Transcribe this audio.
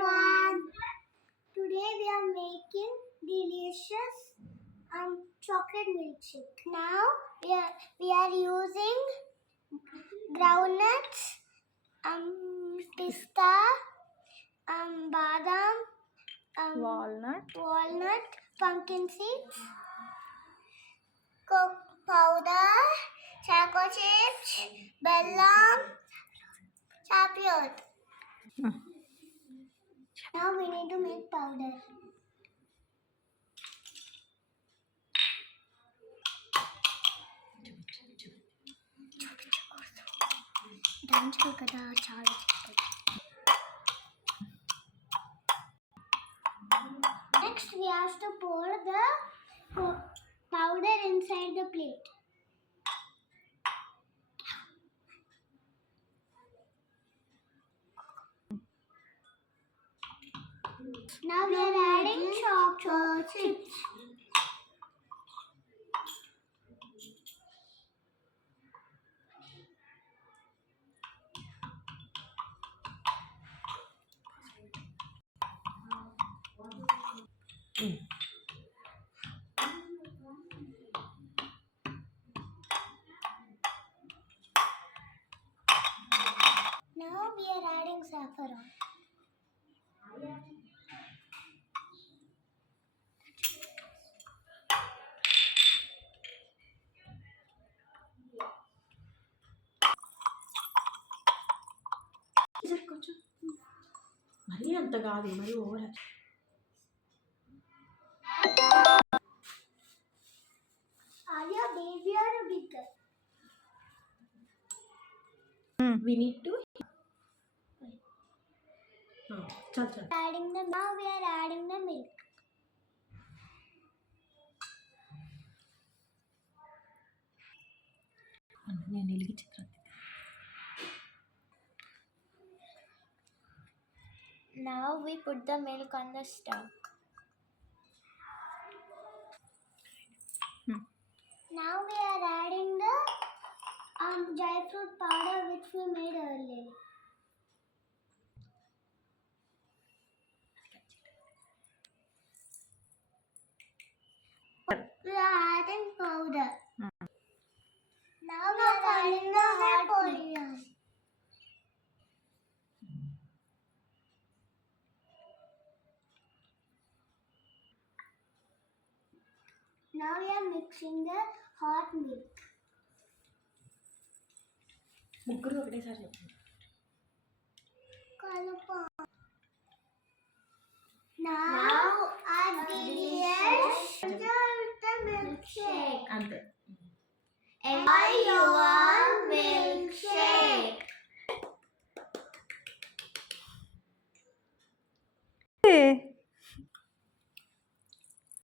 everyone. Today we are making delicious chocolate milkshake. Now we are using groundnuts, pista, badam, walnut, pumpkin seeds, cocoa powder, choco chips, bellam, happy earth. Now we need to make powder. Next we have to pour the powder inside the plate. Now we are adding chocolate chips. Now we are adding saffron. మరీ అంత కాదు, మరి over. Alia, baby or bigger? We need to. Chal. Now we are adding the milk. నేను వెలిగించి. Now we put the milk on the stove. Now we are adding the dry fruit powder which we made earlier. We are adding powder. Now we are adding the hot milk. Now we are mixing the hot milk. ముగ్గురు ఒకటేసారి చెప్పండి. Now add the